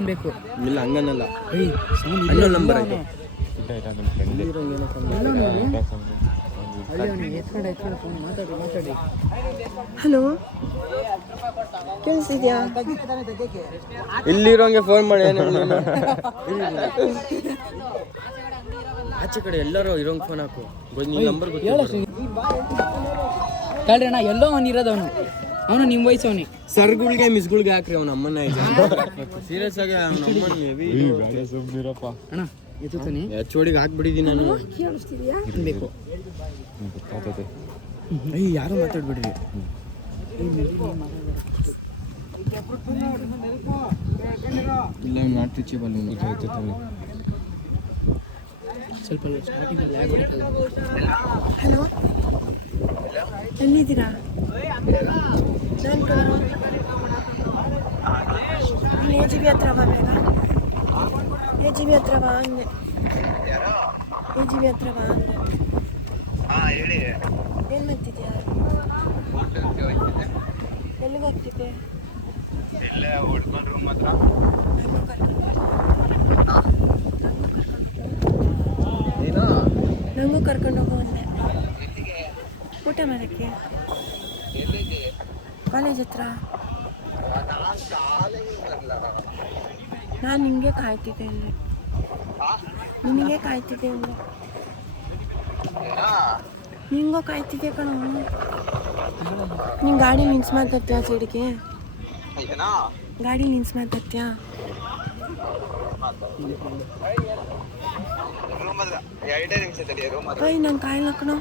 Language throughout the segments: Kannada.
ಅನ್ಬೇಕು. ಇಲ್ಲ ಹಂಗನ್ನಲ್ಲ, ಇನ್ನೊಂದು ನಂಬರ್ ಆಯ್ತು. ಮಾತಾಡಿ. ಹಲೋ, ಕೇಳಿಸಿದ್ಯಾ? ಇಲ್ಲಿರೋಂಗೆ ಫೋನ್ ಮಾಡಿ. ಆಚೆ ಕಡೆ ಎಲ್ಲರೂ ಇರೋಂಗೆ ಫೋನ್ ಹಾಕು. ನಂಬರ್ ಕಳ್ರಿ ಅಣ್ಣ, ಎಲ್ಲೋ ಅವನು ಇರೋದವನು, ಅವನು ನಿಮ್ಮ ವಯಸ್ಸವನಿ. ಸರ್ಗಳಿಗೆ ಮಿಸ್ಗಳಿಗೆ ಹಾಕ್ರಿ ಅವ್ನ ಅಮ್ಮನ. ಸೀರಿಯಸ್ ಆಗಿ ಅವ್ನ ಅಮ್ಮನ ಅಣ್ಣ ಎತ್ತುತ್ತಾನೆ, ಚೋಡಿಗೆ ಹಾಕ್ಬಿಟ್ಟಿದ್ದೀನಿ ನಾನು. ಕೇಳಿಸ್ತಿದ್ಯಾ? ಯಾರು ಮಾತಾಡ್ಬಿಡ್ರಿ. ಇಲ್ಲ ನಾಟ್ ರೀಚೇಬಲ್. ಸ್ವಲ್ಪ ಸ್ಟಾರ್ಟಿಂಗ್ ಲ್ಯಾಗ್ ಹೊಡಿತದೆ. ಹಲೋ, ಎಲ್ಲಿದ್ದೀರಾ? AGB ಹತ್ರ ಬಾ ಬೇಗ. AGB ಹತ್ರ ಬಾ ಅಂದೆ. AGB ಹತ್ರ ಬಾ ಅಂದೆ. ಏನು ಮಾಡ್ತಿದ್ಯಾ? ಎಲ್ಲಿಗೆ ಹೋಗ್ತಿದ್ದೆ? ನಂಗೂ ಕರ್ಕೊಂಡು ಹೋಗು ಅಂದೆ. ಊಟ ಮಾಡೋಕ್ಕೆ ಕಾಲೇಜ್ ಹತ್ರ. ನಾನು ನಿನಗೆ ಕಾಯ್ತಿದ್ದೆ ಇಲ್ಲಿ, ನಿನಗೆ ಕಾಯ್ತಿದ್ದೆ ಇಲ್ಲಿ, ನಿಂಗೂ ಕಾಯ್ತಿದ್ದೆ ಕಣೋ. ನೀನು ಗಾಡಿ ನಿಲ್ಸಿ ಮಾತಾಡ್ತೀಯಾ? ಸೈಡ್ಗೆ ಗಾಡಿ ನಿಲ್ಸಿ ಮಾತಾಡ್ತೀಯಾ? ಅಯ್ಯ, ನಾನು ಕಾಯಲ್ಲ ಕಣೋ,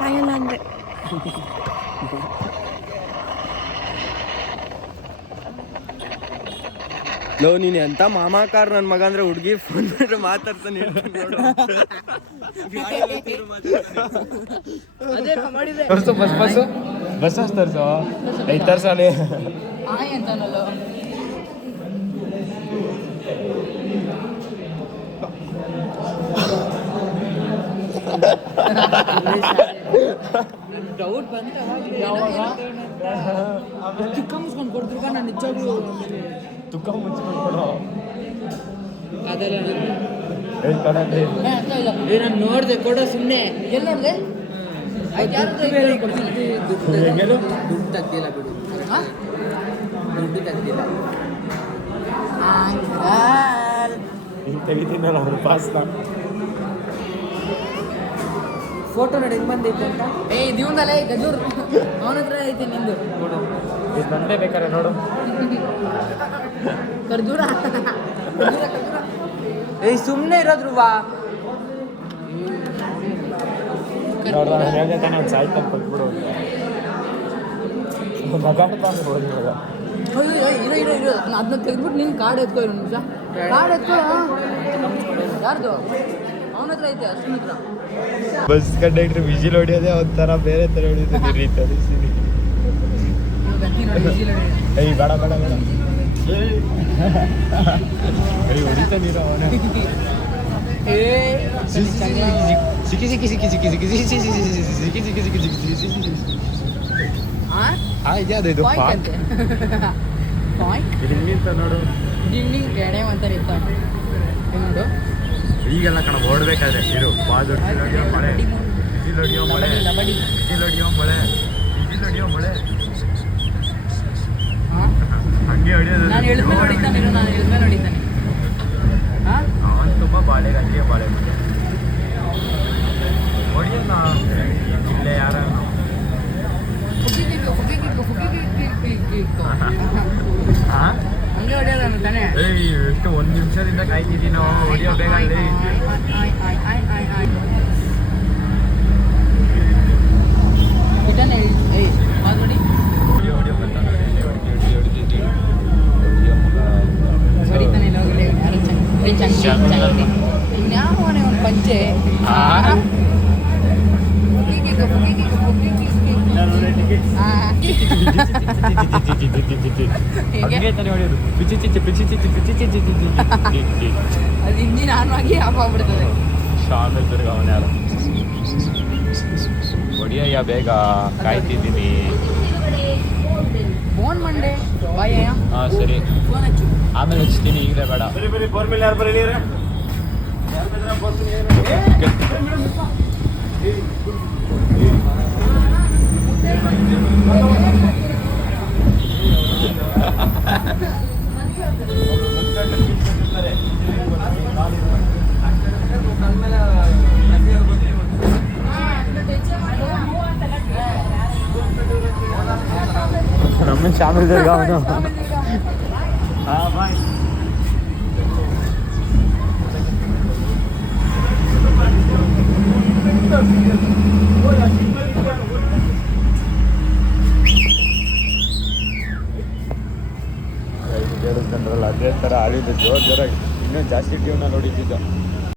ಕಾಯಲ್ಲ ಅಂದೆ. ಲೋ, ನೀನು ಎಂತ ಮಾಮಾಕಾರ ನನ್ನ ಮಗ ಅಂದ್ರೆ ಹುಡುಗಿ ಫೋನ್ ಮಾಡಿ ಮಾತಾಡ್ತಾನೆ. ಬಸ್ ತರ್ಸೋ ತರ್ಸಾಲೆ ಅಂತಾನಲ್ಲ. ಡೌಟ್ ಬಂದ್ರೆ ತುಕ್ಕ ಮುಚ್ಕೊಂಡು ಕೊಡ್ತಿರ್ಕ. ನಾನು ನಿಜವಾಗ್ಲೂ ತುಕ್ಕ ಮುಚ್ಕೊಂಡು ಕೊಡೋ ಅದೆಲ್ಲ ನಾನು ನೋಡಿದೆ. ಕೊಡೋ ಸುಮ್ಮನೆ. ಎಲ್ಲಿ ನೋಡಿದೆ? ದುಡ್ಡು ತೆಗ್ದಿಲ್ಲ ಬಿಡು, ದುಡ್ಡು ತೆಗ್ದಿಲ್ಲ. ತೆಗಿತೀನಲ್ಲ ಅವ್ರ ಪಾಸ್ನ. ಫೋಟೋ ನೋಡಿ ಹೆಂಗೆ ಬಂದೈತೆ ಅಂತ. ದಿವನದಲ್ಲೇ ಗದ್ದೂರು ಅವನ ಹತ್ರ ಐತೆ ನಿಂದು. ಇದು ನಂದೇ ಬೇಕಾರೆ ನೋಡು. ಕರ್ದೂರ ಸುಮ್ಮನೆ ಇರೋದ್ರು ಬಾ. ನೋಡ್ದ ಹೇಗೆ ತಾನೆ ಒಂದು ಸಾಯ್ತಾನೆ ಕೊಟ್ಬಿಡು. ಮಗಾಡ್ತಾನೆ ಹೋಗಿ ಇವಾಗ. ಇರೋ ಅದನ್ನ ತೆಗೆದ್ಬಿಟ್ಟು ನಿನ್ನ ಕಾರ್ಡ್ ಎತ್ಕೊ. ಇರೋ ನಿಮಿಷ ಕಾರ್ಡ್ ಎತ್ಕೊ. ಯಾರ್ದು? ಅವನ ಹತ್ರ ಐತೆ, ಅಷ್ಟನ ಹತ್ರ. ಬಸ್ ಕಂಡಕ್ಟ್ರ್ ವಿಜಿಲ್ ಹೊಡಿಯೋದೇ ಒಂಥರ ಬೇರೆ ಥರ ಹೊಡಿಯೋದು. ನೀರು ತರಿಸ್ತೀನಿ. ಬೇಡ ಬೇಡ ಬೇಡ. ಹೊಡಿತಾ ನೀರು ಅವನ. ಸಿಕ್ಕಿ ಸಿಕ್ಕಿ ಸಿಕ್ಕಿ ಸಿಕ್ಕಿ ಸಿಕ್ಕಿ ಸಿಕ್ಕಿ ಸಿಕ್ಕಿ ಸಿಕ್ಕಿ ಸಿಕ್ಕಿ ಸಿಕ್ಕಿ ಸಿಕ್ಕಿ ಸಿಕ್ಕಿ ಸಿಕ್ಕಿ. ಇದು ಪಾಯಿಂಟ್. ಹಿಂಗಿಂತ ನೋಡು. ಹಿಂಗೆ ಎಣೆ ಅಂತ ನಿಂತ ನೋಡು. ಈಗೆಲ್ಲ ಕಣ ಓಡಬೇಕಾದ್ರೆ ಇರು. ಬಾಜು ಮಳೆ, ಬಿಸಿಲು ಹೊಡಿಯೋ ಮಳೆ, ಬಿಸಿಲು ಹೊಡಿಯೋ ಮಳೆ, ಬಿಸಿಲು ಹೊಡಿಯೋ ಮಳೆ. ಹಂಗೆ ಹೊಡಿಯೋದು. ನಾನು ಹೇಳಿದ್ಮೇಲೆ ಹೊಡಿತಾನೆ. ನಾನು ಹೇಳಿದ್ಮೇಲೆ ಹೊಡಿತಾನೆ. ಅವನು ತುಂಬ ಬಾಳೆಗೆ ಹಂಗೆ ಬಾಳೆ ಹೊಡಿಯೋಣ. ಇಲ್ಲೇ ಯಾರ ಹಂಗೆ ಹೊಡಿಯೋದು ತಾನೆ. ಎಷ್ಟು 1 ನಿಮಿಷದಿಂದ ಕಾಯ್ತಿದ್ದೀವಿ ನಾವು. ಹೊಡಿಯೋ ಬೇಗ ಅಲ್ಲಿ. ಇದ್ದಾನೆ. ನೋಡಿ ಹೊಡಿತಾನೆ. ಇನ್ಯಾವನೇ ಒಂದು ಪಂಚೆ. ಅದು ಇಂಜಿನ್ ಆನ್ ಆಗಿ ಆಫ್ ಆಗ್ಬಿಡ್ತದೆ. ಶಾಮೇಶ್ವರ್ಗೆ ಅವನ ಯಾರು ಹೊಡಿಯಯ್ಯ ಬೇಗ, ಕಾಯ್ತಿದ್ದೀನಿ. ಫೋನ್ ಮಂಡೆ ಬಾಯ್. ಹಾಂ ಸರಿ. ಫೋನ್ ಹಚ್ಚು. ಆಮೇಲೆ ಹಚ್ತೀನಿ ಈಗಲೇ ಬೇಡ. ನಮ್ಮ ಶಾಮಿಲ್ ದುರ್ಗ ಅವನು. ಕೇಳಿಸ್ಕೊಂಡ್ರಲ್ಲ ಅದೇ ಥರ ಆಡಿದ್ದು ಜೋರಾಗಿ ಇನ್ನೂ ಜಾಸ್ತಿ ಟ್ಯೂನಲ್ಲಿ ಹೊಡಿತಿದ್ದ.